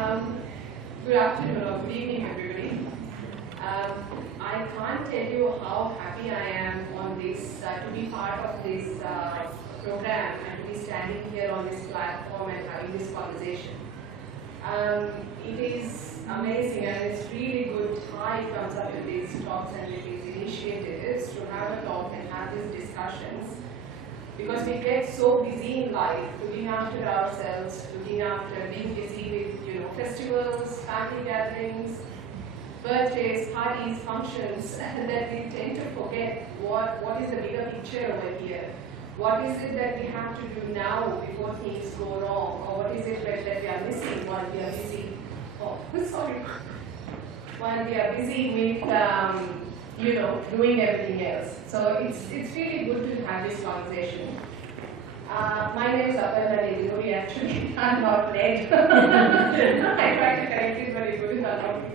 Good afternoon or good evening, everybody. I can't tell you how happy I am on this, to be part of this program and to be standing here on this platform and having this conversation. It is amazing and it's really good TAAI comes up with these talks and with these initiatives to have a talk and have these discussions. Because we get so busy in life, looking after ourselves, looking after being busy with festivals, family gatherings, birthdays, parties, functions, that we tend to forget what is the bigger picture over here. What is it that we have to do now before things go wrong, or what is it that we are missing while we are busy? Oh, sorry. While we are busy with doing everything else. So it's really good to have this conversation. My name is Aparna. Actually, I'm not led. I tried to correct it, but it wouldn't allow me.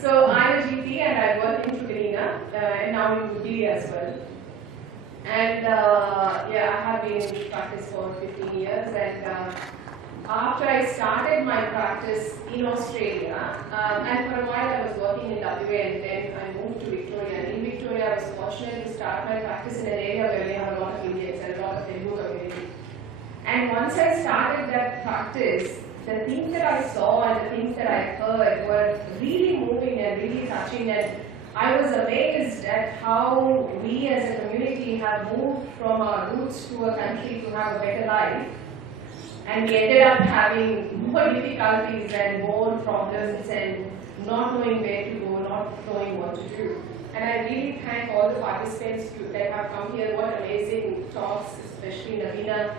So I'm a GP and I work in Tukarina and now in Delhi as well. And I have been in practice for 15 years. And after I started my practice in Australia, and for a while I was working in WA, and then I moved to Victoria. And in Victoria, I was fortunate to start my practice in an area where we have a lot of Indians and a lot of Telugu community. And once I started that practice, the things that I saw and the things that I heard were really moving and really touching. And I was amazed at how we as a community have moved from our roots to a country to have a better life. And we ended up having more difficulties and more problems and not knowing where to go, not knowing what to do. And I really thank all the participants that have come here. What amazing talks, especially Navina,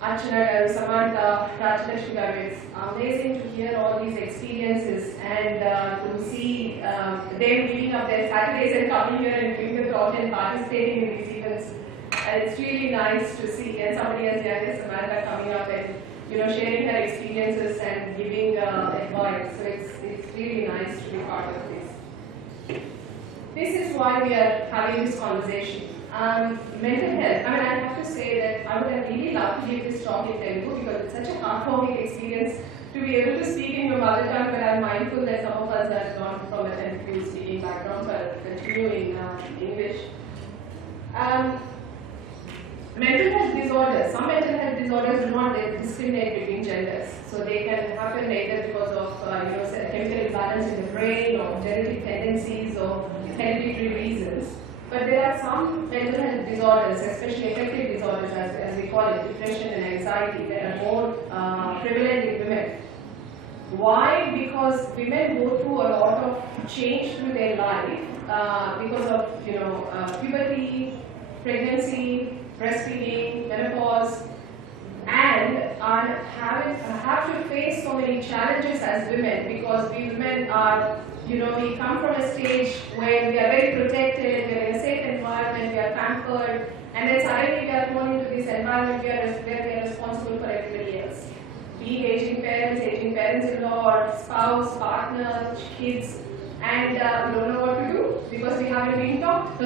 Archana, Samantha, Rajlakshmi. It's amazing to hear all these experiences and to see them giving up their Saturdays and coming here and doing the talk and participating in these events. And it's really nice to see, and somebody as young as Samantha coming up and sharing her experiences and giving advice. So it's really nice to be part of this. This is why we are having this conversation. Mental health. I have to say that I would have really loved to give this talk in Telugu because it's such a heartwarming experience to be able to speak in your mother tongue, but I'm mindful that some of us are not from a Telugu speaking background, but continue in English. Mental health disorders. Some mental health disorders do not discriminate between genders. So they can happen either because of chemical imbalance in the brain or genetic tendencies or hereditary reasons. But there are some mental health disorders, especially affective disorders as we call it, depression and anxiety, that are more prevalent in women. Why? Because women go through a lot of change through their life because of puberty, pregnancy, breastfeeding, menopause, and have to face so many challenges as women because we women are, we come from a stage where we are very protected, we are in a safe environment, we are pampered, and then suddenly we are thrown into this environment where we are responsible for everybody else. Be it aging parents-in-law, or spouse, partner, kids, and we don't know what to do because we haven't been taught.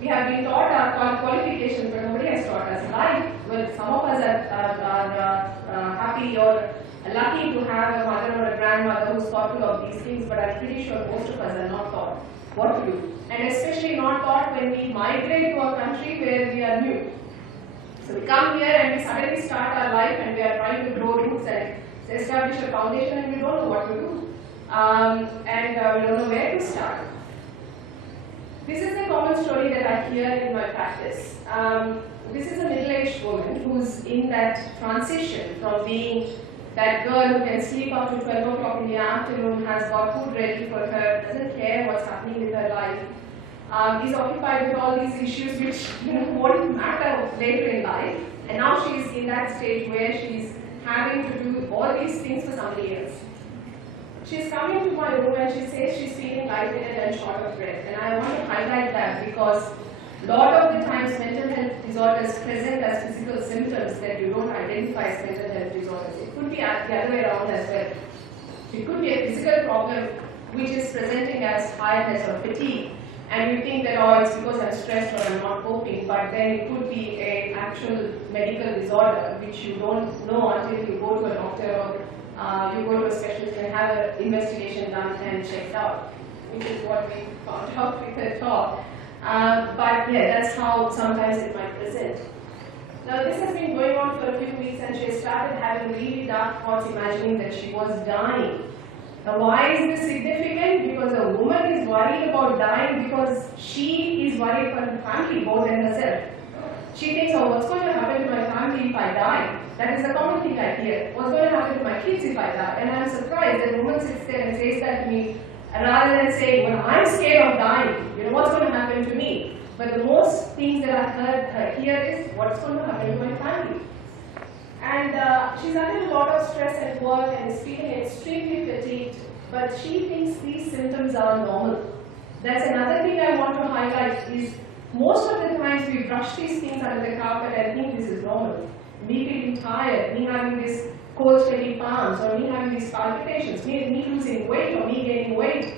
We have been taught our qualifications, but nobody has taught us life. Well, some of us are happy or lucky to have a mother or a grandmother who's thoughtful of these things, but I'm pretty sure most of us are not taught what to do. And especially not taught when we migrate to a country where we are new. So we come here and we suddenly start our life and we are trying to grow roots and establish a foundation and we don't know what to do. We don't know where to start. This is a common story that I hear in my practice. This is a middle-aged woman who's in that transition from being that girl who can sleep up to 12 o'clock in the afternoon, has got food ready for her, doesn't care what's happening with her life, is occupied with all these issues which won't matter later in life. And now she's in that stage where she's having to do all these things for somebody else. She's coming to my room and she says she's feeling lightheaded and short of breath. And I want to highlight that because a lot of the times mental health disorders present as physical symptoms that you don't identify as mental health disorders. It could be the other way around as well. It could be a physical problem which is presenting as tiredness or fatigue. And you think that, oh, it's because I'm stressed or I'm not coping, but then it could be an actual medical disorder which you don't know until you go to a doctor or you go to a specialist and have an investigation done and checked out, which is what we found out with the talk. But yeah, that's how sometimes it might present. Now this has been going on for a few weeks and she has started having really dark thoughts, imagining that she was dying. Now why is this significant? Because a woman is worried about dying because she is worried for her family more than herself. She thinks, oh, what's going to happen to my family if I die? That is a common thing I hear. What's going to happen to my kids if I die? And I'm surprised that a woman sits there and says that to me, rather than saying, well, I'm scared of dying. You know, what's going to happen to me? But the most things that I've heard here is, what's going to happen to my family? And she's under a lot of stress at work and is feeling extremely fatigued, but she thinks these symptoms are normal. That's another thing I want to highlight is, most of the times we brush these things under the carpet and think this is normal. Me feeling tired, me having this cold sweaty palms, or me having these palpitations, me losing weight or me gaining weight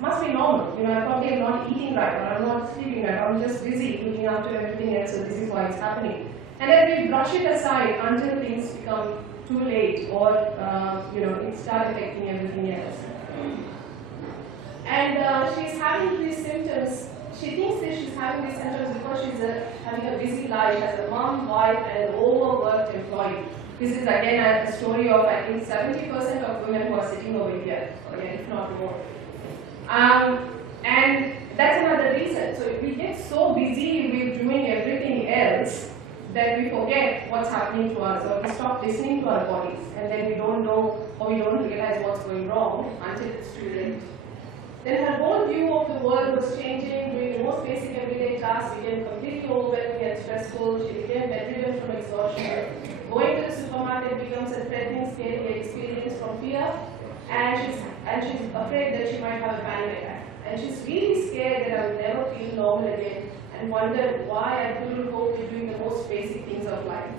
must be normal. You know, I probably am not eating right, or I'm not sleeping right, I'm just busy looking after everything else, so this is why it's happening. And then we brush it aside until things become too late, or you know, it starts affecting everything else. And she's having these symptoms. She thinks that she's having these symptoms because she's having a busy life as a mom, wife, and an overworked employee. This is again a story of, I think, 70% of women who are sitting over here, again, if not more. And that's another reason. So if we get so busy with doing everything else that we forget what's happening to us, or we stop listening to our bodies, and then we don't know or we don't realize what's going wrong until it's too late. Then her whole view of the world was changing. Doing the most basic everyday tasks became completely overwhelming and stressful. She became bedridden from exhaustion. Going to the supermarket becomes a threatening, scary experience from fear, and she's afraid that she might have a panic attack. And she's really scared that I will never feel normal again, and wonder why I couldn't cope with doing the most basic things of life.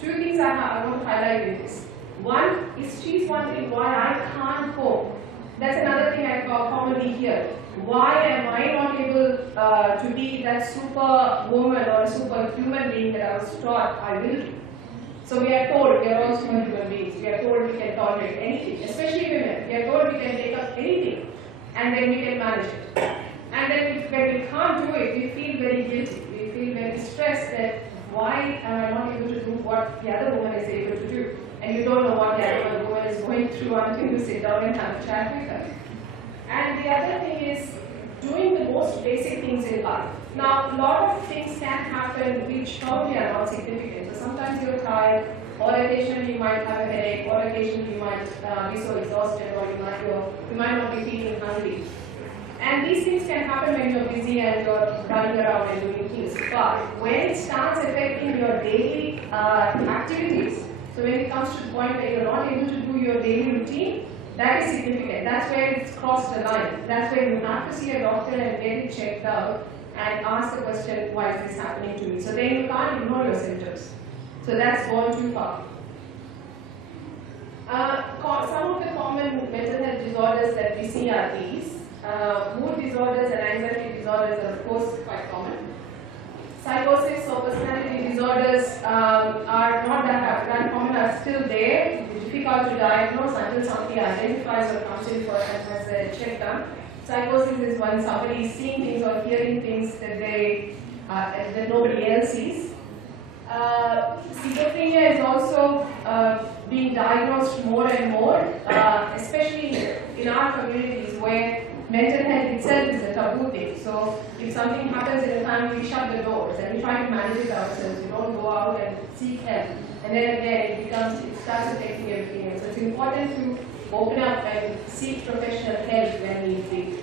Two things I want to highlight in this. One is she's wondering why I can't cope. That's another thing I commonly hear. Why am I not able to be that super woman or a super human being that I was taught I will be? So we are told we are all human beings. We are told we can tolerate anything, especially women. We are told we can take up anything and then we can manage it. And then when we can't do it, we feel very guilty. We feel very stressed that why am I not able to do what the other woman is able to do? And you don't know what the other woman is going through until you sit down and have a chat with her. And the other thing is doing the most basic things in life. Now, a lot of things can happen which probably are not significant. So sometimes you're tired, or occasionally you might have a headache, or occasionally you might be so exhausted, or you might not be feeling hungry. And these things can happen when you're busy and you're running around and doing things. But when it starts affecting your daily activities, so when it comes to the point where you're not able to do your daily routine, that is significant. That's where it's crossed the line. That's where you have to see a doctor and get it checked out and ask the question, why is this happening to me? So then you can't ignore your symptoms. So that's gone too far. Some of the common mental health disorders that we see are these. Mood disorders and anxiety disorders are of course quite common. Psychosis or personality disorders are not that common, are still there, difficult to diagnose until somebody identifies or comes in for has a check done. Psychosis is when somebody is seeing things or hearing things that nobody else sees. Schizophrenia is also being diagnosed more and more, especially in our communities where mental health itself is a taboo thing. So if something happens in a family, we shut the doors and we try to manage it ourselves. We don't go out and seek help. And then again, it starts affecting everything else. So it's important to open up and seek professional help when need be.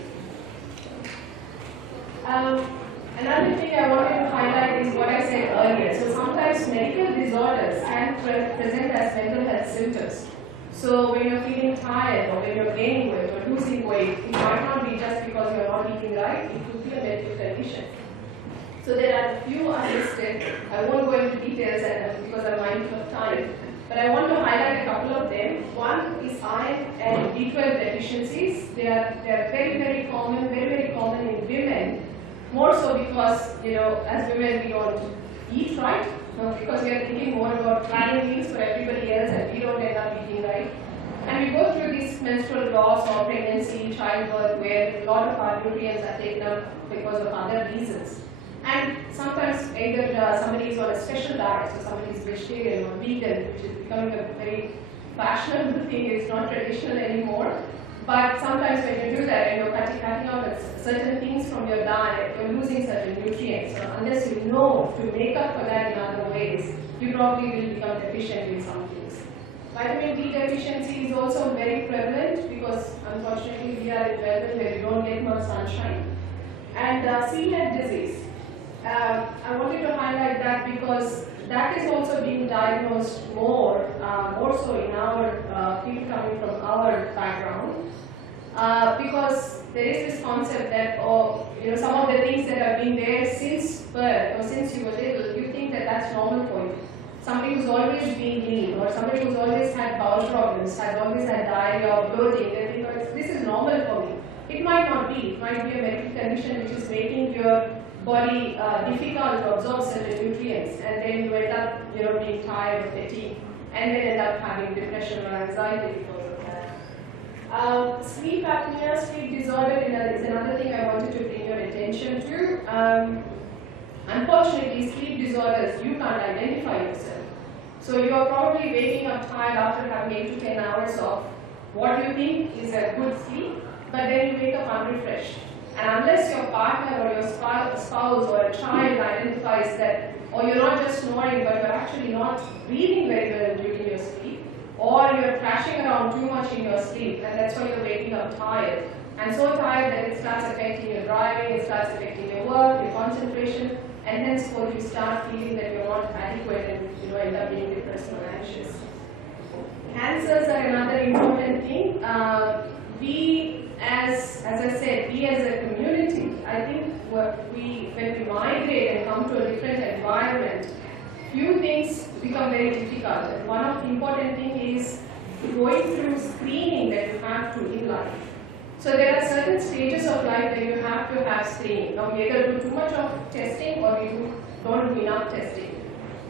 Another thing I wanted to highlight is what I said earlier. So sometimes medical disorders can present as mental health symptoms. So when you're feeling tired, or when you're gaining weight or losing weight, it might not be just because you're not eating right, it could be a medical condition. So there are a few are listed. I won't go into details because I'm mindful of time. But I want to highlight a couple of them. One is iron and B12 deficiencies. They are very, very common in women. More so because, as women we don't eat right. Because we are thinking more about planning meals for everybody else and we don't end up eating right. menstrual loss or pregnancy, childbirth, where a lot of our nutrients are taken up because of other reasons. And sometimes either somebody is on a special diet, so somebody is vegetarian or vegan, which is becoming a very fashionable thing. It's not traditional anymore. But sometimes when you do that and you're cutting out certain things from your diet, you're losing certain nutrients. So unless you know to make up for that in other ways, you probably will become deficient in some things. Vitamin D deficiency is also very prevalent because unfortunately we are in Melbourne where we don't get much sunshine. And celiac disease. I wanted to highlight that because that is also being diagnosed more so in our field coming from our background. Because there is this concept that, some of the things that have been there since birth or since you were little, you think that that's normal for you. Somebody who's always been lean or somebody who's always had bowel problems, has always had diarrhea or bloating, they think, this is normal for me. It might not be. It might be a medical condition which is making your body difficult to absorb certain nutrients, and then you end up being tired or fatigued, and then end up having depression or anxiety because of that. Sleep apnea, sleep disorder is another thing I wanted to bring your attention to. Unfortunately, sleep disorders, you can't identify yourself. So you are probably waking up tired after having 8 to 10 hours of what you think is a good sleep, but then you wake up unrefreshed. And unless your partner or your spouse or a child identifies that, or you're not just snoring, but you're actually not breathing very well during your sleep, or you're crashing around too much in your sleep, and that's why you're waking up tired. And so tired that it starts affecting your driving, it starts affecting your work, your concentration, and henceforth you start feeling that you're not adequate and end up being depressed or anxious. Cancers are another important thing. As I said, we as a community, I think when we migrate and come to a different environment, few things become very difficult. And one of the important things is going through screening that you have to in life. So there are certain stages of life where you have to have screening. Now we either do too much of testing or we don't do enough testing.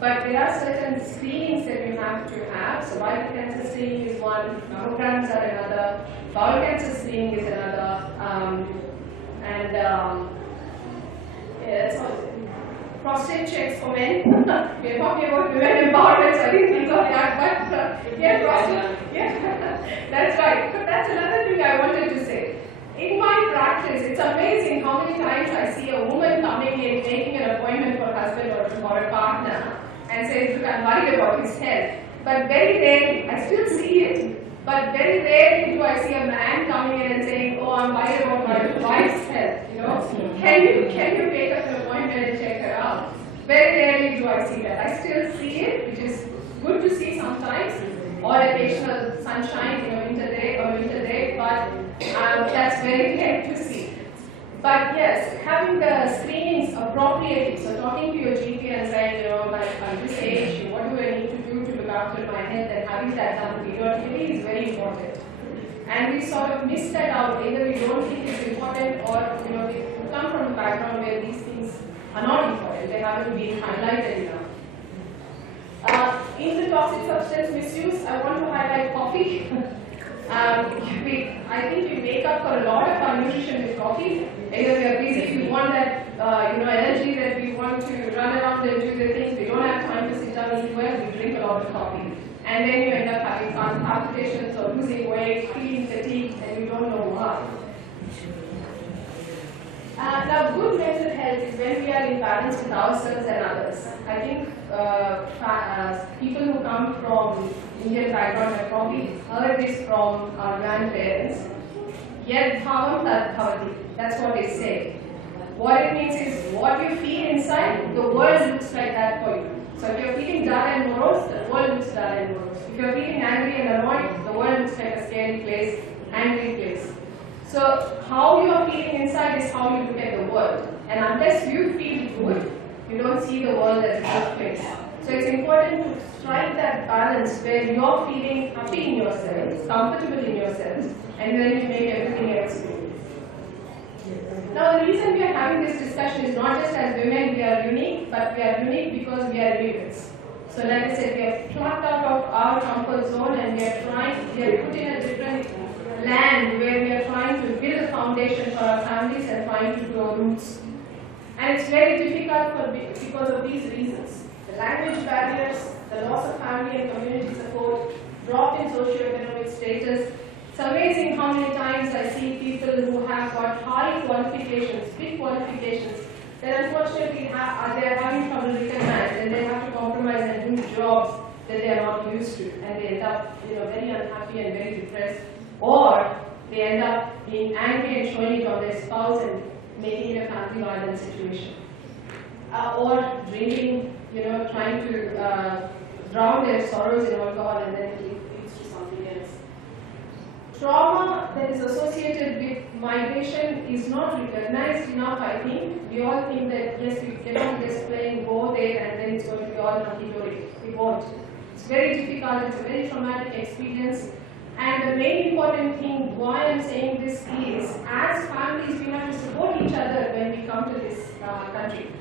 But there are certain screenings that you have to have. So cervical cancer screening is one, mammograms are another, bowel cancer screening is another, prostate checks for men. We're talking about women empowerment, so I didn't think of that, but that's right. But that's another thing I wanted to say. In my practice, it's amazing how many times I see a woman coming in, making an appointment for a husband or a partner, and says, look, I'm worried about his health. But very rarely, I still see it, but very rarely do I see a man coming in and saying, oh, I'm worried about my wife's health. Can you make up an appointment and check her out? Very rarely do I see that. I still see it, which is good to see sometimes, or occasional sunshine in a winter day, but that's very rare to see. But yes, having the screenings appropriately, so talking to your GP and saying, I'm this age, what do I need to do to look after my health, and having that done periodically is very important. And we sort of miss that out, either we don't think it's important or we come from a background where these things are not important, they haven't been highlighted enough. In the toxic substance misuse, I want to highlight coffee. I think we make up for a lot of our nutrition with coffee. Either we are busy, we want that energy that we want to run around and do the things, we don't have time to sit down and eat well, we drink a lot of coffee. And then you end up having palpitations or losing weight, feeling fatigued, and you don't know why. Now, good mental health is when we are in balance with ourselves and others. I think people who come from Indian background have probably heard this from our grandparents. Yet bhavam tat bhavati. That's what they say. What it means is what you feel inside, the world looks like that for you. So if you're feeling dull and morose, the world looks dull and morose. If you're feeling angry and annoyed, the world looks like a scary place, angry place. So how you are feeling inside is how you look at the world. And unless you feel good, you don't see the world as a good place. So it's important to strike that balance where you're feeling happy in yourself, comfortable in yourself, and then you make everything else good. Now the reason we are having this discussion is not just as women we are unique, but we are unique because we are immigrants. So like I said, we are plucked out of our comfort zone and we are put in a different land where we are trying to build a foundation for our families and trying to grow roots. And it's very difficult because of these reasons. The language barriers, the loss of family and community support, drop in socioeconomic status. It's amazing how many times I see people who have got high qualifications, big qualifications, that unfortunately they are having trouble recognized and they have to compromise and do jobs that they are not used to, and they end up very unhappy and very depressed, or they end up being angry and showing it on their spouse and making it a family violence situation. Or drinking, trying to drown their sorrows in alcohol, and then it leads to something else. Trauma that is associated with migration is not recognized enough, I think. We all think that, yes, we get on this plane, go there, and then it's going to be all hunky-dory. We won't. It's very difficult, it's a very traumatic experience. And the main important thing why I'm saying this is, as families, we have to support each other when we come to this country,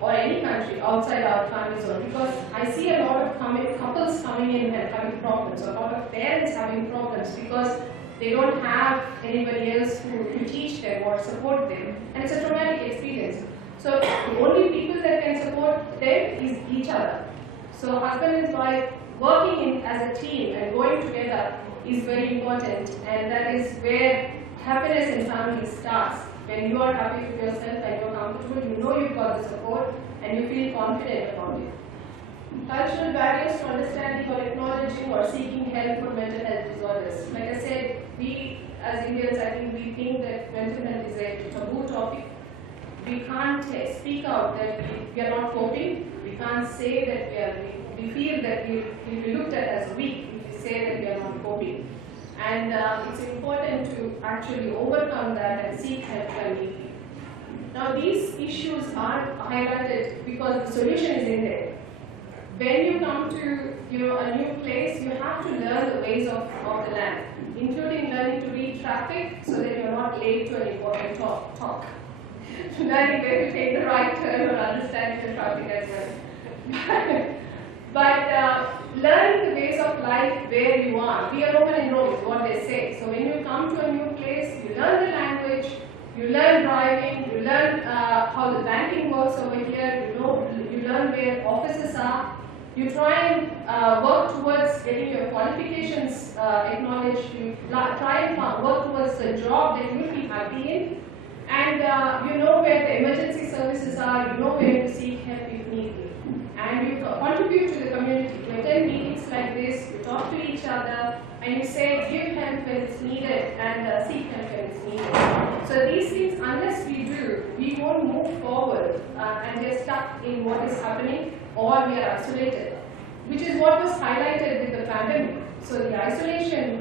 or any country outside our family zone. Because I see a lot of couples coming in and having problems, a lot of parents having problems because they don't have anybody else who teach them or support them. And it's a traumatic experience. So the only people that can support them is each other. So husband and wife working as a team and going together is very important, and that is where happiness in family starts. When you are happy with yourself and you're comfortable, you know you've got the support and you feel confident about it. Cultural barriers to understanding or acknowledging or seeking help for mental health disorders. Like I said, we as Indians, I think we think that mental health is a taboo topic. We can't speak out that we are not coping. We can't say that we feel that we'll be looked at as weak if we say that we are not coping. And it's important to actually overcome that and seek help when we need. Now these issues are highlighted because the solution is in there. When you come to a new place, you have to learn the ways of the land, including learning to read traffic so that you're not late to an important talk. Learning where to take the right turn or understanding the traffic as well. But learning the ways of life where you are. Be a Roman in Rome is what they say. So when you come to a new place, you learn the language, you learn driving, you learn how the banking works over here, you learn where offices are. You try and work towards getting your qualifications acknowledged. You try and work towards a job that you will be happy in. And you know where the emergency services are, you know where to seek help if need be. And you contribute to the community. You attend meetings like this, you talk to each other, and you say give help when it's needed and seek help when it's needed. So these things, unless we do, we won't move forward and we're stuck in what is happening, or we are isolated, which is what was highlighted with the pandemic. So the isolation,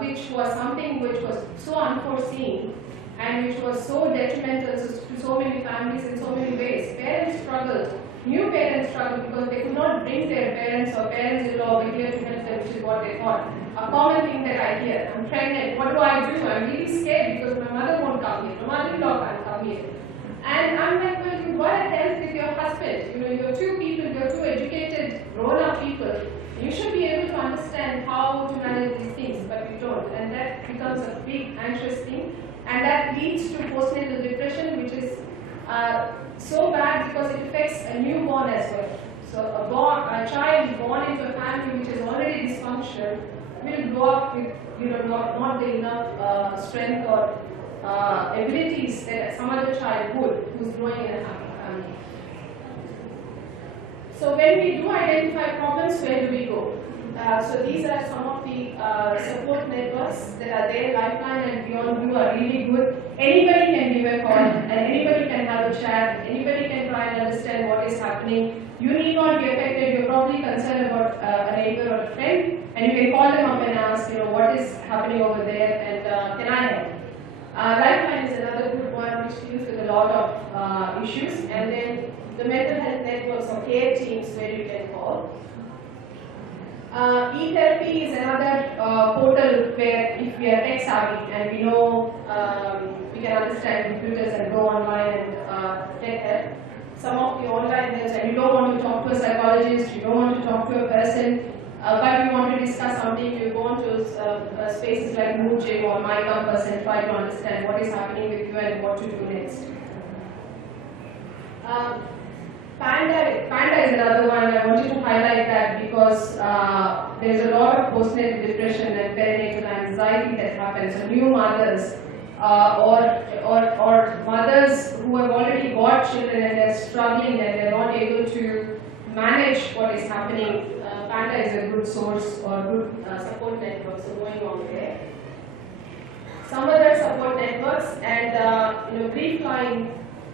which was something which was so unforeseen and which was so detrimental to so many families in so many ways. Parents struggled, new parents struggled because they could not bring their parents or parents-in-law over here to help them, which is what they thought. A common thing that I hear, I'm pregnant, what do? I'm really scared because my mother won't come here, my mother-in-law can't come here. And I'm like, well, you've got to help with your husband. You're two people, you're two educated, grown-up people. You should be able to understand how to manage these things, but you don't. And that becomes a big, anxious thing. And that leads to postnatal depression, which is so bad because it affects a newborn as well. So a child born into a family which is already dysfunctional will grow up with not the enough strength or abilities that some other child would, who's growing in a happy family. So when we do identify problems, where do we go? So these are some of the support networks that are there. Lifeline and Beyond Blue are really good. Anybody can give a call and anybody can have a chat. Anybody can try and understand what is happening. You need not be affected. You're probably concerned about a neighbor or a friend, and you can call them up and ask, what is happening over there, and can I help? Lifeline is another good one which deals with a lot of issues, and then the mental health networks or care teams where you can call. E-therapy is another portal where if we are tech savvy and we know we can understand computers and go online and get help. Some of the online helps, and you don't want to talk to a psychologist, you don't want to talk to a person, but you want to discuss something, you go on to spaces like Mood Gym or My Compass and try to understand what is happening with you and what to do next. Panda is another one. I wanted to highlight that because there's a lot of postnatal depression and perinatal anxiety that happens. So new mothers or mothers who have already got children and they're struggling and they're not able to manage what is happening. Panda is a good source or good support network. So going on there. Some other support networks and Grief Line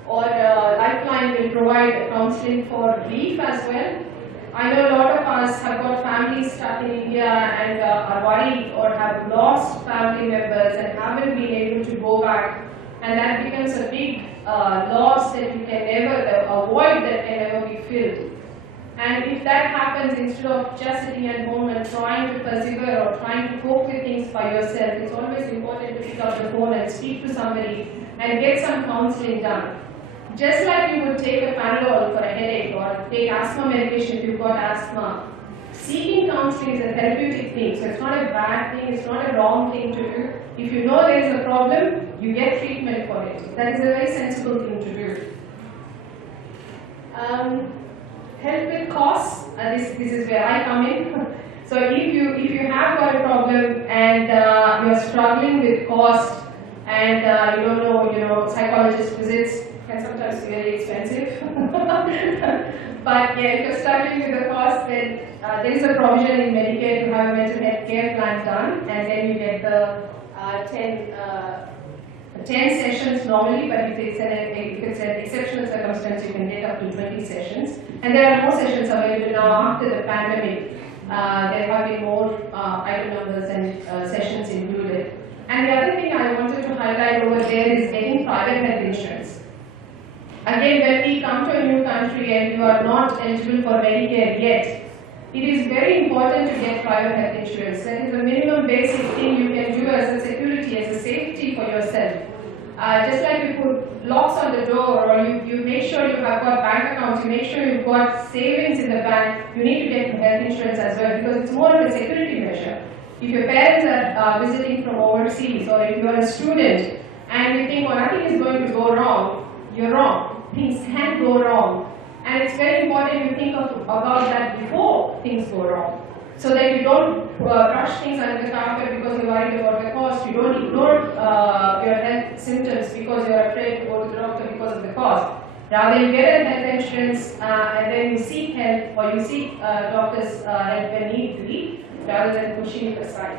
or Lifeline will provide counseling for grief as well. I know a lot of us have got families stuck in India and are worried or have lost family members and haven't been able to go back, and that becomes a big loss that you can never, a void that can never be filled. And if that happens, instead of just sitting at home and trying to persevere or trying to cope with things by yourself, it's always important to pick up the phone and speak to somebody and get some counseling done. Just like you would take a Panadol for a headache or take asthma medication if you've got asthma, seeking counseling is a therapeutic thing. So it's not a bad thing, it's not a wrong thing to do. If you know there is a problem, you get treatment for it. That is a very sensible thing to do. Help with costs. This is where I come in. So if you have got a problem and you are struggling with cost and you don't know, psychologist visits can sometimes be very expensive. But yeah, if you're struggling with the cost, then there is a provision in Medicare to have a mental health care plan done, and then you get the 10 sessions normally, but if it's an exceptional circumstance, you can get up to 20 sessions. And there are more sessions available now after the pandemic. There have been more item numbers and sessions included. And the other thing I wanted to highlight over there is getting private health insurance. Again, when we come to a new country and you are not eligible for Medicare yet, it is very important to get private health insurance. That is a minimum basic thing you can do as a security, as a safety for yourself. Just like you put locks on the door, or you make sure you have got bank accounts, you make sure you've got savings in the bank, you need to get health insurance as well, because it's more of a security measure. If your parents are visiting from overseas, or if you are a student and you think, well, nothing is going to go wrong, you're wrong. Things can go wrong. And it's very important you think about that before things go wrong. So that you don't brush things under the carpet because you're worried about the cost. You don't ignore your health symptoms because you're afraid to go to the doctor because of the cost. Rather, you get a health insurance and then you seek help, or you seek doctors' help when need be, rather than pushing it aside.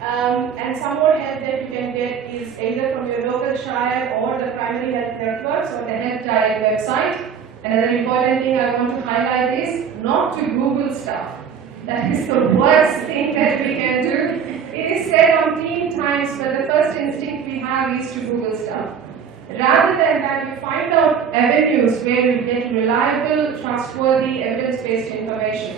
And some more help that you can get is either from your local shire or the primary health networks or the Health TAAI website. Another important thing I want to highlight is not to Google stuff. That is the worst thing that we can do. It is said umpteen times, but the first instinct we have is to Google stuff. Rather than that, you find out avenues where you get reliable, trustworthy, evidence-based information.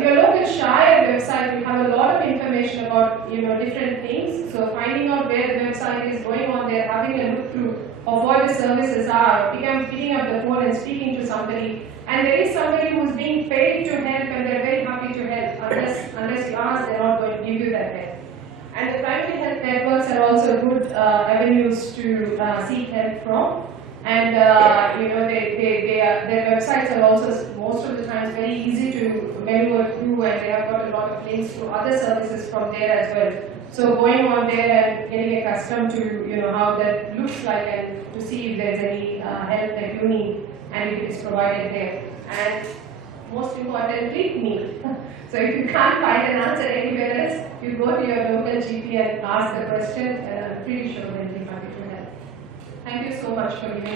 Your local shire website will have a lot of information about different things. So finding out where the website is going on there, having a look through of what the services are, picking up the phone and speaking to somebody. And there is somebody who's being paid to help, and they're very happy to help. Unless you ask, they're not going to give you that help. And the primary health networks are also good avenues to seek help from. And their websites are also most of the times very easy to maneuver through, and they have got a lot of links to other services from there as well. So going on there and getting accustomed to how that looks like, and to see if there's any help that you need and if it is provided there. And most importantly, me. So if you can't find an answer anywhere else, you go to your local GP and ask the question, and I'm pretty sure they'll be happy to help. Thank you so much for giving me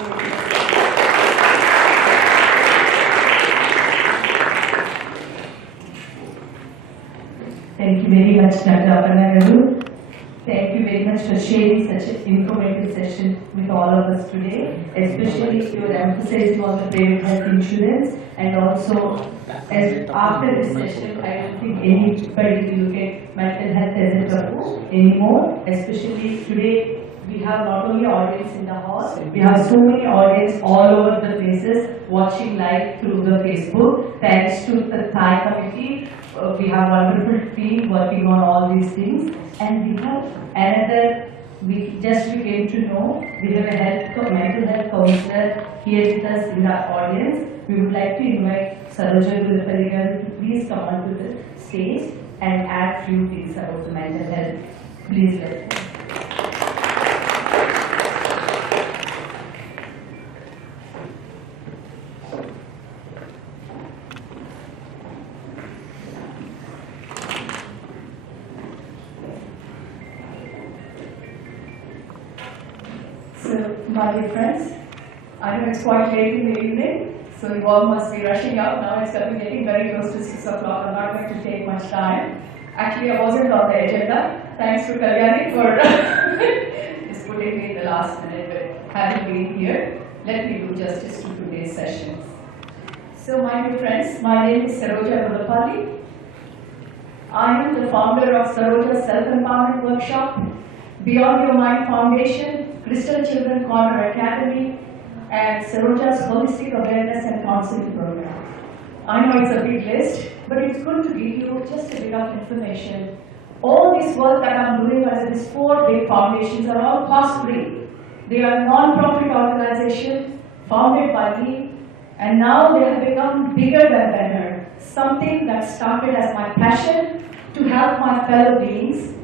Thank you very much, Dr. Aparna. Thank you very much for sharing such an informative session with all of us today, especially your emphasis on the private health insurance, and also as after this session, I don't think anybody will look at mental health as a taboo anymore, especially today we have not only audience in the hall, we have so many audience all over the places watching live through the Facebook. Thanks to the TAAI committee, we have wonderful team working on all these things. And we have another, we came to know, we have a mental health counselor here with us in the audience. We would like to invite Saroja Gulapalligar to please come onto the stage and add few things about the mental health. Please let us. So, my dear friends, I know it's quite late in the evening, so you all must be rushing out now. It's getting very close to 6 o'clock. I'm not going to take much time. Actually, I wasn't on the agenda. Thanks to Kalyani for just putting me in the last minute, but having been here, let me do justice to today's session. So, my dear friends, my name is Saroja Gulapalli. I am the founder of Saroja Self-Empowerment Workshop, Beyond Your Mind Foundation, Crystal Children Corner Academy, and Saroja's Holistic Awareness and Counseling Program. I know it's a big list, but it's good to give you just a bit of information. All this work that I'm doing as these 4 big foundations are all cost-free. They are non-profit organizations founded by me, and now they have become bigger than better. Something that started as my passion to help my fellow beings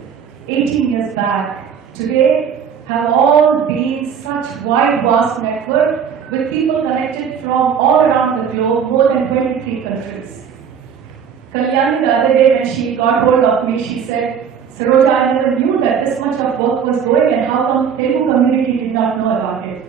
18 years back. Today, have all been such wide, vast network with people connected from all around the globe, more than 23 countries. Kalyani the other day when she got hold of me, she said, Saroja, I never knew that this much of work was going and how come Telugu community did not know about it.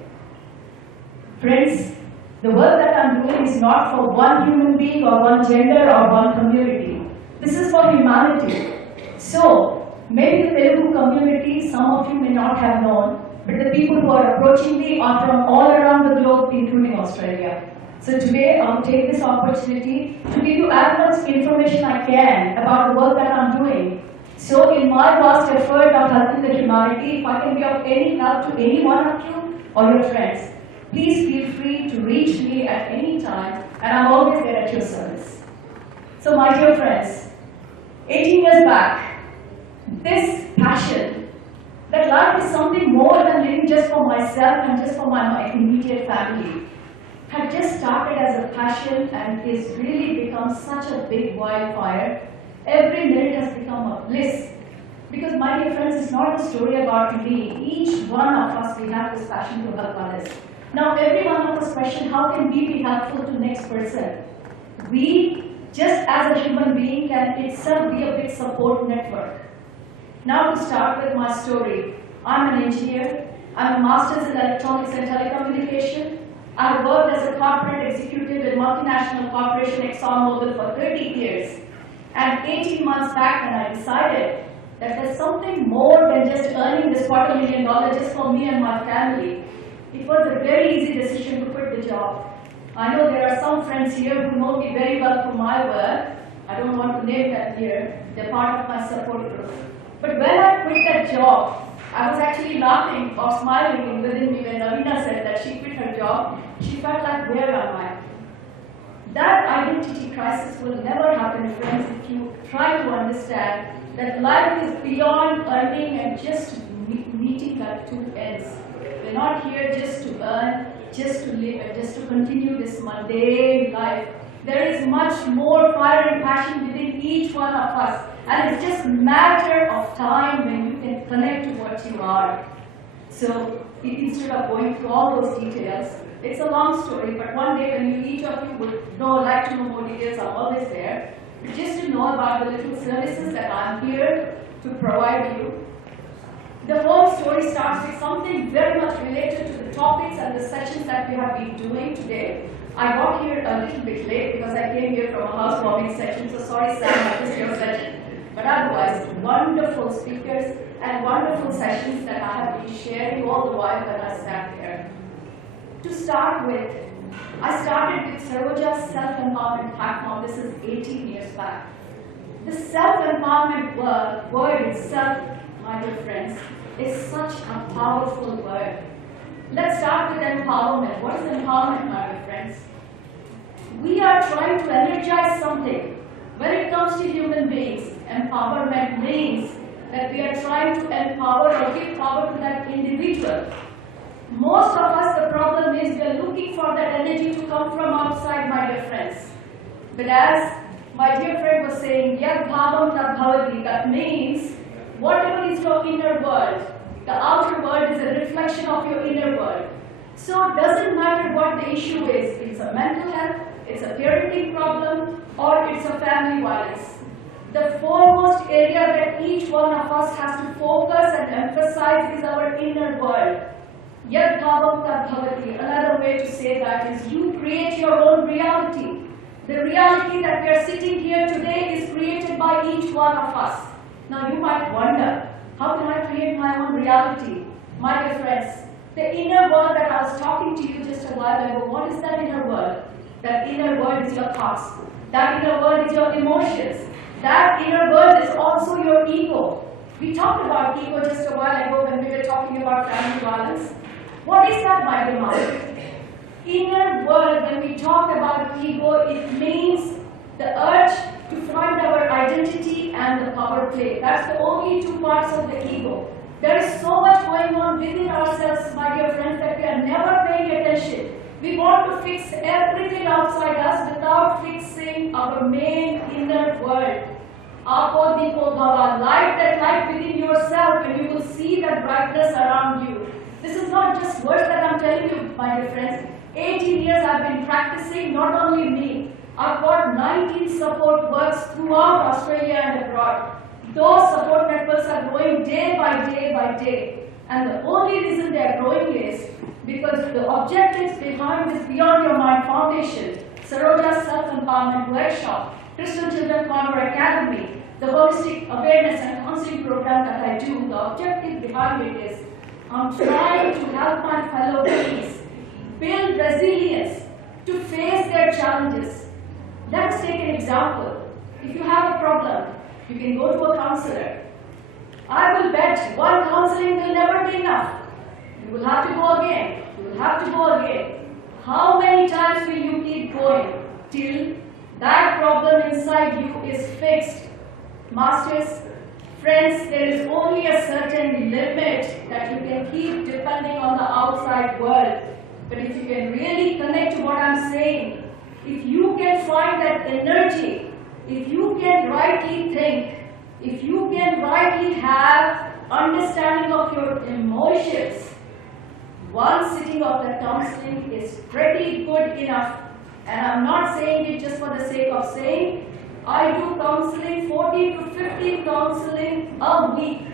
Friends, the work that I'm doing is not for one human being or one gender or one community. This is for humanity. So, maybe the Telugu community, some of you may not have known, but the people who are approaching me are from all around the globe, including Australia. So today, I'll take this opportunity to give you as much information I can about the work that I'm doing. So in my vast effort of helping the humanity, if I can be of any help to any one of you or your friends, please feel free to reach me at any time, and I'm always there at your service. So my dear friends, 18 years back, this passion that life is something more than living just for myself and just for my immediate family had just started as a passion and is really become such a big wildfire. Every minute has become a bliss. Because my dear friends, it's not a story about me. Each one of us, we have this passion to help others. Now every one of us question, how can we be helpful to the next person? We, just as a human being, can itself be a big support network. Now to start with my story, I'm an engineer. I'm a master's in electronics and telecommunication. I have worked as a corporate executive in multinational corporation ExxonMobil for 30 years. And 18 months back when I decided that there's something more than just earning this $250,000 just for me and my family, it was a very easy decision to quit the job. I know there are some friends here who know me very well from my work. I don't want to name them here. They're part of my support group. But when I quit that job, I was actually laughing or smiling within me when Ravina said that she quit her job. She felt like, where am I? That identity crisis will never happen, friends, if you try to understand that life is beyond earning and just meeting at 2 ends. We're not here just to earn, just to live, and just to continue this mundane life. There is much more fire and passion within each one of us. And it's just a matter of time when you can connect to what you are. So instead of going through all those details, it's a long story, but one day when each of you would like to know more details, I'm always there. But just to know about the little services that I'm here to provide you. The whole story starts with something very much related to the topics and the sessions that we have been doing today. I got here a little bit late because I came here from a housewarming session, so sorry Sam, I missed your session. But otherwise, wonderful speakers and wonderful sessions that I have been sharing all the while when I sat there. To start with, I started with Saroja's self-empowerment platform. This is 18 years back. The self-empowerment word itself my dear friends, is such a powerful word. Let's start with empowerment. What is empowerment, my dear friends? We are trying to energize something. When it comes to human beings, empowerment means that we are trying to empower or give power to that individual. Most of us, the problem is we are looking for that energy to come from outside, my dear friends. But as my dear friend was saying, Yad Bhavam Tad Bhavati, that means whatever is your inner world, the outer world is a reflection of your inner world. So it doesn't matter what the issue is. It's a mental health, it's a parenting problem, or it's a family violence. The foremost area that each one of us has to focus and emphasize is our inner world. Yad Bhavam Tad Bhavati. Another way to say that is you create your own reality. The reality that we are sitting here today is created by each one of us. Now you might wonder, how can I create my own reality? My dear friends, the inner world that I was talking to you just a while ago, what is that inner world? That inner world is your thoughts. That inner world is your emotions. That inner world is also your ego. We talked about ego just a while ago when we were talking about family violence. What is that, my dear mother? Inner world, when we talk about ego, it means the urge to find our identity and the power play. That's the only two parts of the ego. There is so much going on within ourselves, my dear friends, that we are never paying attention. We want to fix everything outside us without fixing our main inner world. Apo Dipo Bhava, light that light within yourself, and you will see that brightness around you. This is not just words that I'm telling you, my dear friends. 18 years I've been practicing, not only me. I've got 19 support works throughout Australia and abroad. Those support networks are growing day by day by day. And the only reason they are growing is because the objectives behind this Beyond Your Mind Foundation, Saroja's Self-Empowerment Workshop, Crystal Children Corner Academy, the holistic awareness and counseling program that I do, the objective behind it is I'm trying to help my fellow beings build resilience to face their challenges. Let us take an example. If you have a problem, you can go to a counselor. I will bet one counseling will never be enough. You will have to go again. You will have to go again. How many times will you keep going till that problem inside you is fixed? Masters, friends, there is only a certain limit that you can keep depending on the outside world. But if you can really connect to what I'm saying, if you can find that energy, if you can rightly think, if you can rightly have understanding of your emotions, one sitting of the counseling is pretty good enough. And I'm not saying it just for the sake of saying. I do counseling, 14 to 15 counseling a week.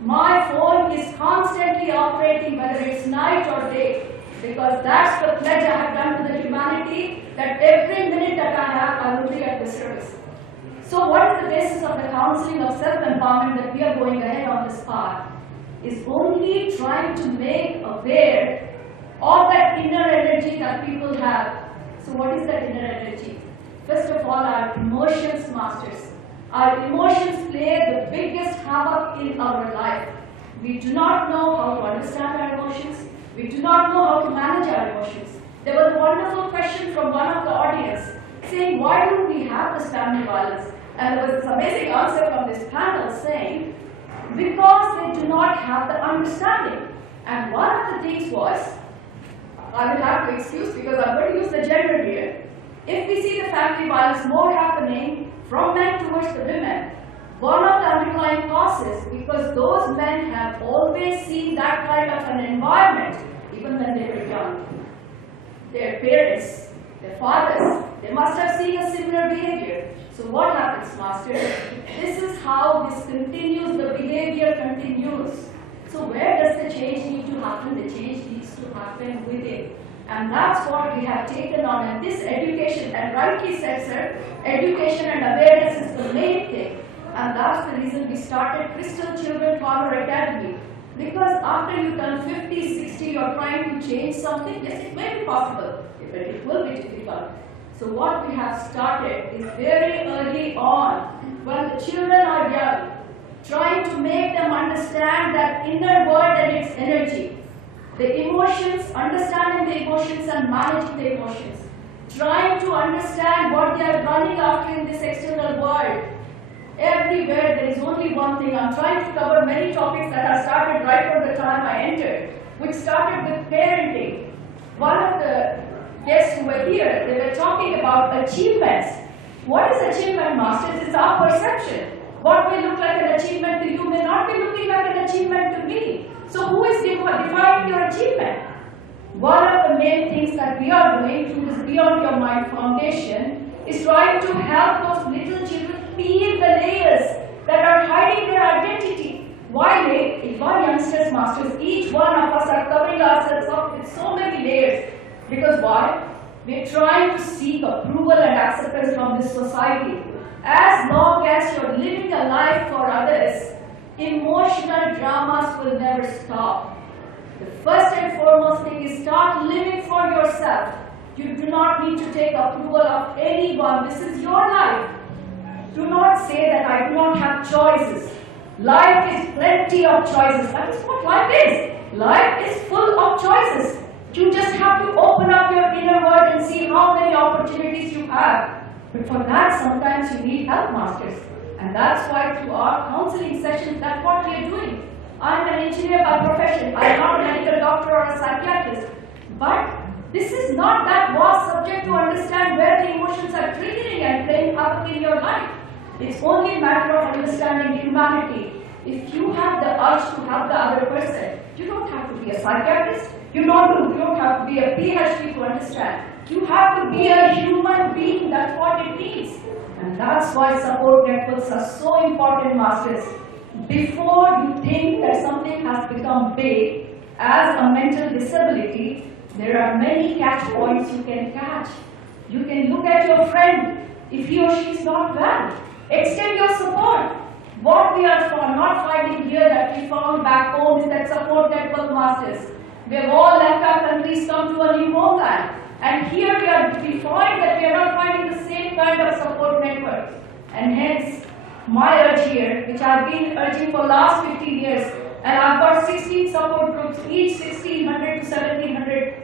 My phone is constantly operating, whether it's night or day, because that's the pledge I have done to the humanity, that every minute that I have, I will be at the service. So what is the basis of the counseling of self-empowerment that we are going ahead on this path? Is only trying to make aware of that inner energy that people have. So what is that inner energy? First of all, our emotions, masters. Our emotions play the biggest havoc in our life. We do not know how to understand our emotions. We do not know how to manage our emotions. There was a wonderful question from one of the audience saying, why do we have this family violence? And there was this amazing answer from this panel saying, because they do not have the understanding. And one of the things was, I will have to excuse because I'm going to use the gender here. If we see the family violence more happening from men towards the women, one of the underlying causes, because those men have always seen that kind of an environment, even when they were young. Their parents, their fathers, they must have seen a similar behavior. So what happens, master? This is how this continues, the behavior continues. So where does the change need to happen? The change needs to happen within. And that's what we have taken on. And this education, and rightly said, sir, education and awareness is the main thing. And that's the reason we started Crystal Children Corner Academy. Because after you turn 50, 60, you're trying to change something, yes, it may be possible, but it will be difficult. So what we have started is very early on, when the children are young, trying to make them understand understand that inner world and its energy. The emotions, understanding the emotions and managing the emotions. Trying to understand what they are running after in this external world. Everywhere there is only one thing. I'm trying to cover many topics that are started right from the time I entered, which started with parenting. One of the guests who were here, they were talking about achievements. What is achievement, masters? It's our perception. What may look like an achievement to you may not be looking like an achievement to me. So who is defining your achievement? One of the main things that we are doing through this Beyond Your Mind Foundation is trying to help those little children peel the layers that are hiding their identity. Why youngsters, masters, each one of us are covering ourselves up with so many layers. Because why? We're trying to seek approval and acceptance from this society. As long as you're living a life for others, emotional dramas will never stop. The first and foremost thing is start living for yourself. You do not need to take approval of anyone. This is your life. Do not say that I do not have choices. Life is plenty of choices. That is what life is. Life is full of choices. You just have to open up your inner world and see how many opportunities you have. But for that, sometimes you need help, masters. And that's why through our counseling sessions, that's what we are doing. I'm an engineer by profession. I'm not a medical doctor or a psychiatrist. But this is not that vast subject to understand where the emotions are triggering and playing havoc in your life. It's only a matter of understanding humanity. If you have the urge to help the other person, you don't have to be a psychiatrist. You don't have to be a PhD to understand. You have to be a human being. That's what it means. And that's why support networks are so important, masters. Before you think that something has become big as a mental disability, there are many catch points you can catch. You can look at your friend if he or she is not well. Extend your support. What we are not finding here that we found back home is that support network, masters. We have all left our countries, come to a new homeland. And here we find that we are not finding the same kind of support network. And hence, my urge here, which I've been urging for last 15 years, and I've got 16 support groups, each 1600 to 1700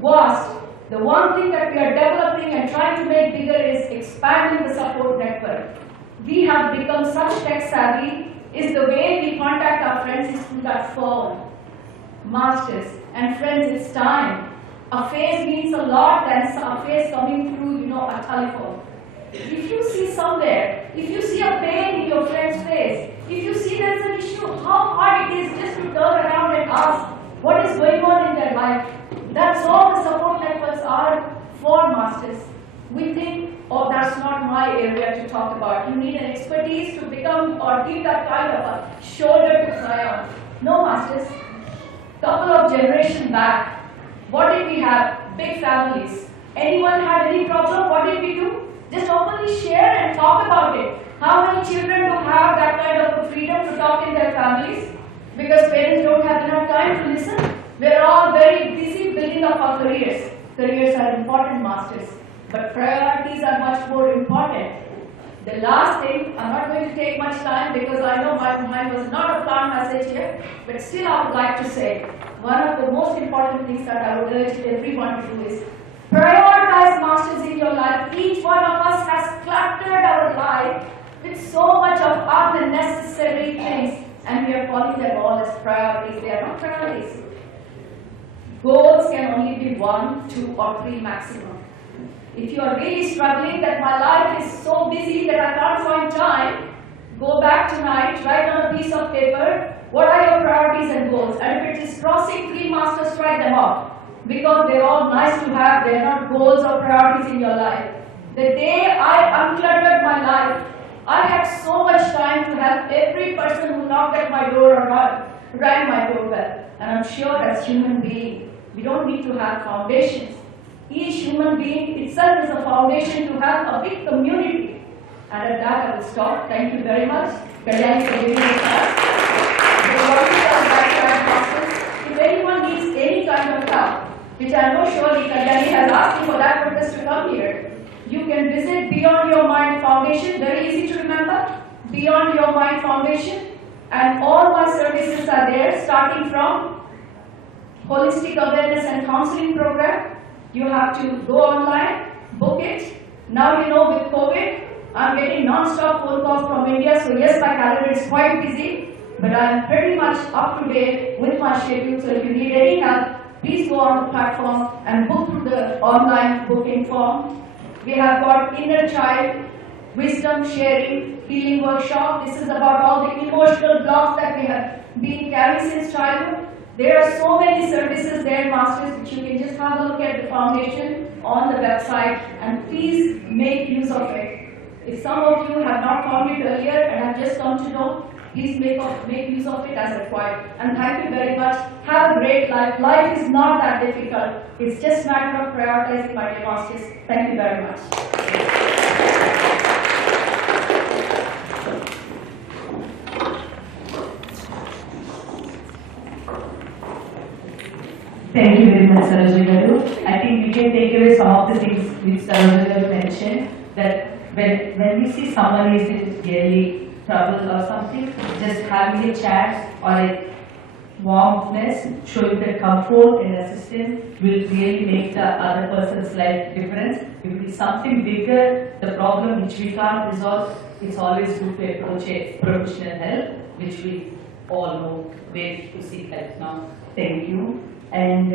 vast. The one thing that we are developing and trying to make bigger is expanding the support network. We have become such tech savvy, is the way we contact our friends is through that phone. Masters and friends, it's time. A face means a lot than a face coming through, a telephone. If you see somewhere, if you see a pain in your friend's face, if you see there's an issue, how hard it is just to turn around and ask what is going on in their life. That's all the support networks are for, masters. We think, oh, that's not my area to talk about. You need an expertise to become or give that kind of a shoulder to cry on. No, masters. Couple of generations back, what did we have? Big families. Anyone had any problem? What did we do? Just openly share and talk about it. How many children do have that kind of a freedom to talk in their families? Because parents don't have enough time to listen. We're all very busy building up our careers. Careers are important, masters. But priorities are much more important. The last thing, I'm not going to take much time because I know mine was not a planned message here, but still I would like to say, one of the most important things that I would urge everyone to do is prioritize, masters, in your life. Each one of us has cluttered our life with so much of unnecessary things, and we are calling them all as priorities. They are not priorities. Goals can only be 1, 2, or 3 maximum. If you are really struggling that my life is so busy that I can't find time, go back tonight, write on a piece of paper, what are your priorities and goals? And if it is crossing 3 masters, write them off. Because they're all nice to have, they're not goals or priorities in your life. The day I uncluttered my life, I had so much time to help every person who knocked at my door or rang my doorbell. And I'm sure as human beings, we don't need to have foundations. Each human being itself is a foundation to have a big community. And at that I will stop. Thank you very much. Kalyani for giving me time. If anyone needs any kind of help, which I know surely Kalyani has asked me for that purpose to come here, you can visit Beyond Your Mind Foundation, very easy to remember, Beyond Your Mind Foundation, and all my services services are there, starting from holistic awareness and counseling program. You have to go online, book it. Now you know with COVID, I'm getting non-stop phone calls from India, so yes, my calendar is quite busy, but I'm pretty much up to date with my schedule. So if you need any help, please go on the platform and book through the online booking form. We have got inner child wisdom sharing healing workshop. This is about all the emotional blocks that we have been carrying since childhood. There are so many services there, masters, which you can just have a look at the foundation on the website, and please make use of it. If some of you have not found it earlier and have just come to know, please make use of it as required. And thank you very much. Have a great life. Life is not that difficult. It's just a matter of prioritizing, my dear masters. Thank you very much. Thank you very much, Sarojini Garu. I think we can take away some of the things which Sarojini Garu mentioned, that when we see someone is in really trouble or something, just having a chat or a warmness, showing the comfort and assistance will really make the other person's life difference. If it is something bigger, the problem which we can't resolve, it's always good to approach a professional help, which we all know where to seek help now. Thank you. And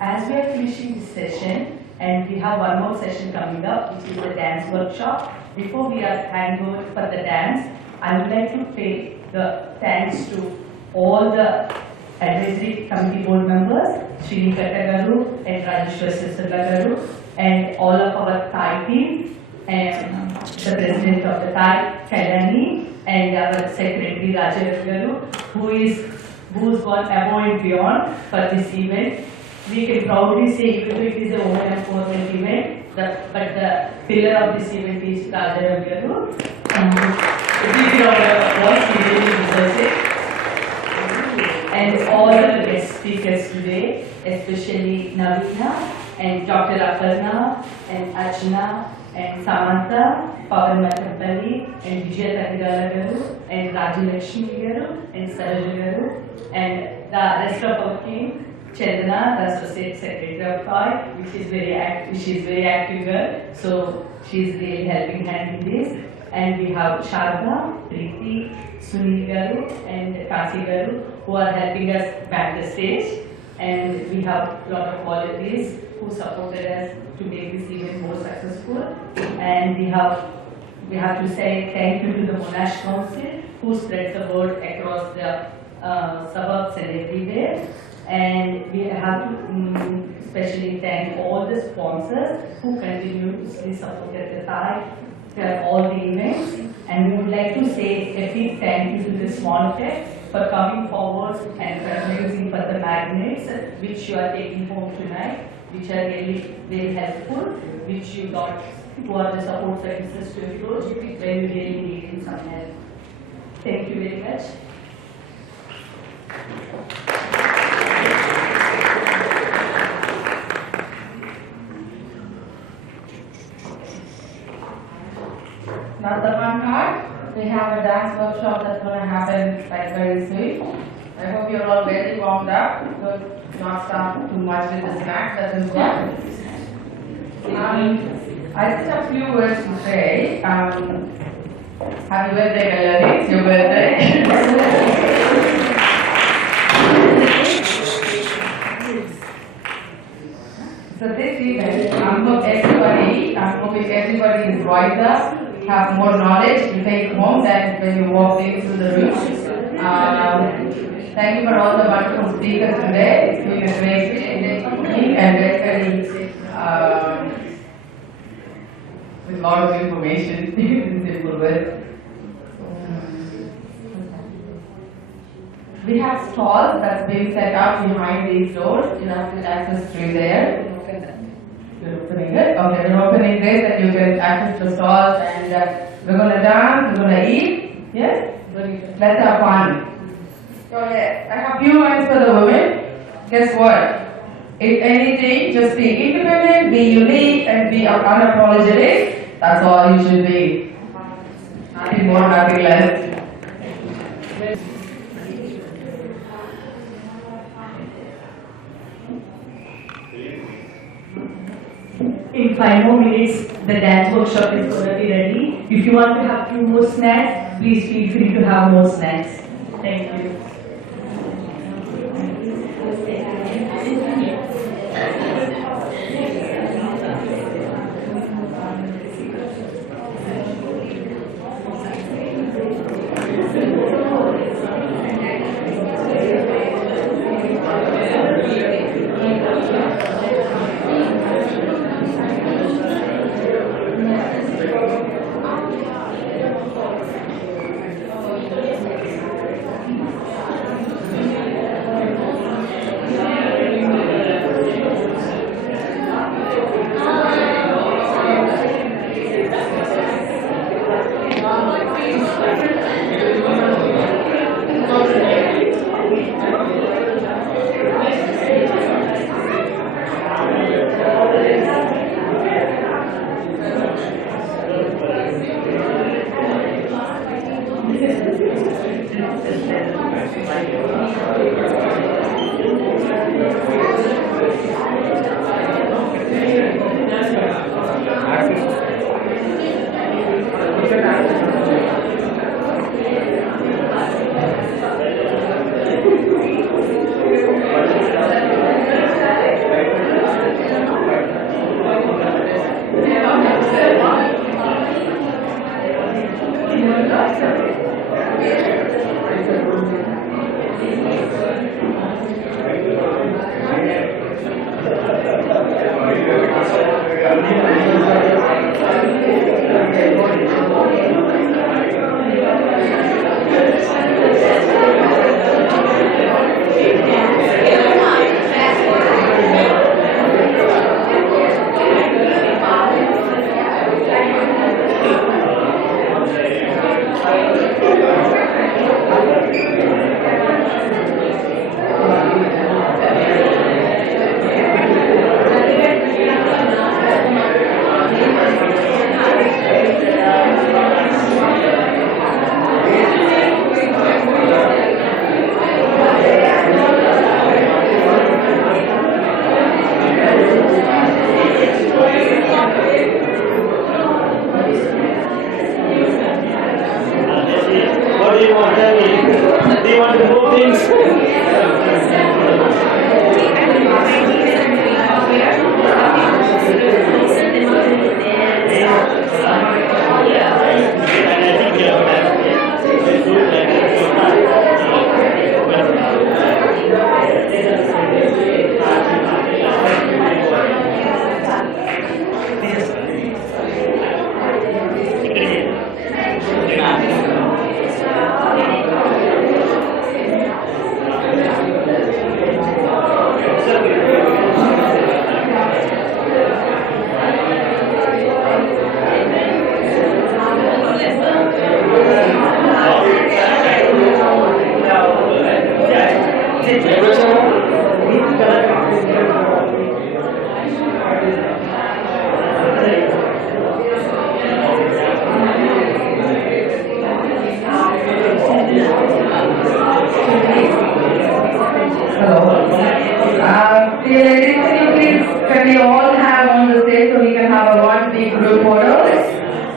as we are finishing this session, and we have one more session coming up, which is the dance workshop. Before we are handing over for the dance, I would like to pay the thanks to all the advisory committee board members, Srinikata Garu and Rajeshwar Sisala Garu, and all of our TAAI team, and the president of the TAAI, Kailani, and our secretary, Rajav Garu, who's gone above and beyond for this event. We can proudly say, even though it is a women empowerment event, but the pillar of this event is Rajav Garu. This is our voice, he really deserves it. And all the guest speakers today, especially Navina and Dr. Aparna and Archana and Samantha, Pavan Matampalli and Vijaya Tatirala Garu and Rajilakshmi Garu and Sarojini Garu and the rest of our team, Chandana, the Associate Secretary of TAAI, which is very active girl, so she is really helping hand in this. And we have Sharda, Preeti, Sunil Garu and Kasi Garu, who are helping us back the stage. And we have a lot of volunteers who supported us to make this event more successful. And we have to say thank you to the Monash Council, who spread the word across the suburbs and everywhere. And we have to especially thank all the sponsors who continuously supported the TAAI, all the events. And we would like to say a big thank you to the Small Tech for coming forward and fundraising for the magnets which you are taking home tonight, which are really very helpful, which you got, who are the support services to approach when you really need some help. Thank you very much. Now the fun part, we have a dance workshop that's going to happen like very soon. I hope you're all very warmed up, so not start too much with the snacks, that is good. I just have a few words to say. Happy birthday, Kailani, it's your birthday. So this event, I'm hoping everybody is wiser, have more knowledge to take home than when you walk into the room. Thank you for all the wonderful speakers today. It's been a great evening and very with a lot of information in simple words. We have stalls that's been set up behind these doors. You have to access through there. You're opening it? Okay, we're opening this and you can access the stalls and we're going to dance, we're going to eat. Yes? Let's have fun. So yes, I have few words for the women. Guess what? If anything, just be independent, be unique and be unapologetic. That's all you should be. Nothing more, nothing less. in 5 more minutes, the dance workshop is going to be ready. If you want to have 2 more snacks, please feel free to have more snacks. Thank you. Can we all have on the stage so we can have a one big group photo?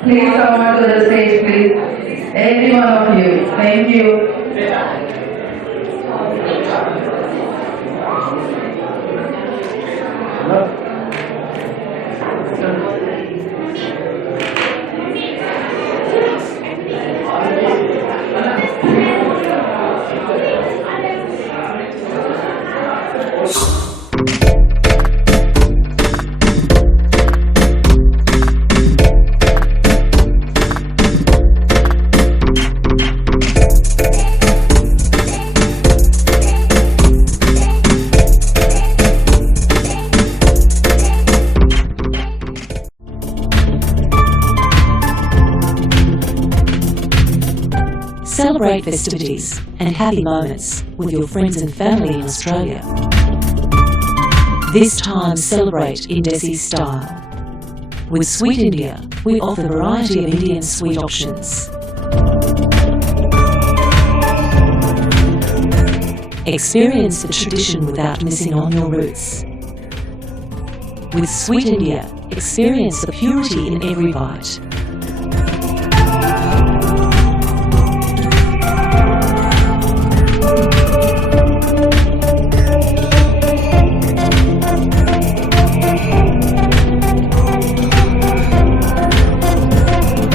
Please come on to the stage, please. Every one of you. Thank you. Celebrate festivities and happy moments with your friends and family in Australia. This time celebrate in Desi style. With Sweet India, we offer a variety of Indian sweet options. Experience the tradition without missing on your roots. With Sweet India, Experience the purity in every bite.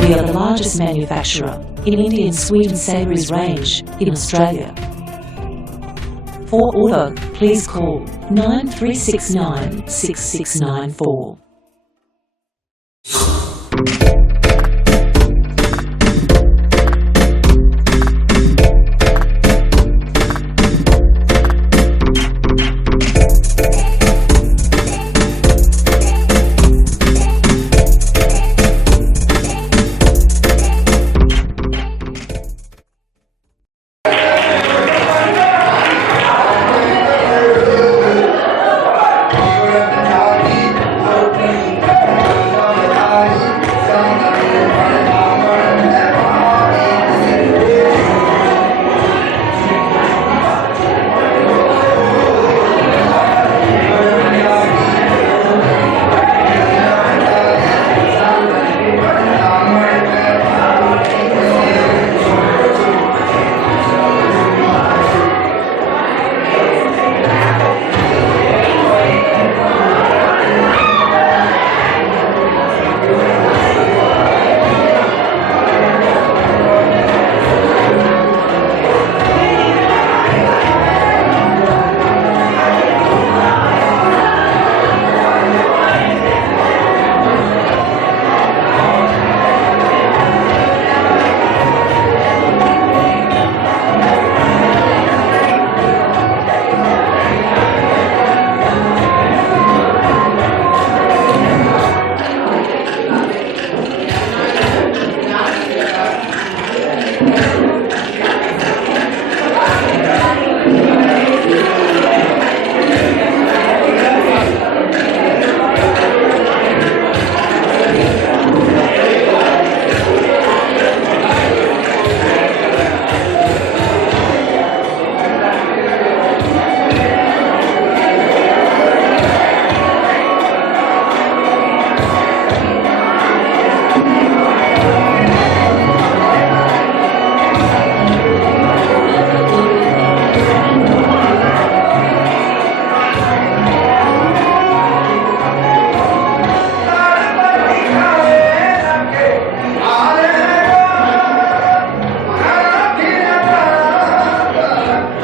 We are the largest manufacturer in Indian sweet and savouries range in Australia. For order, please call 9369 6694.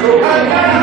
Look at that!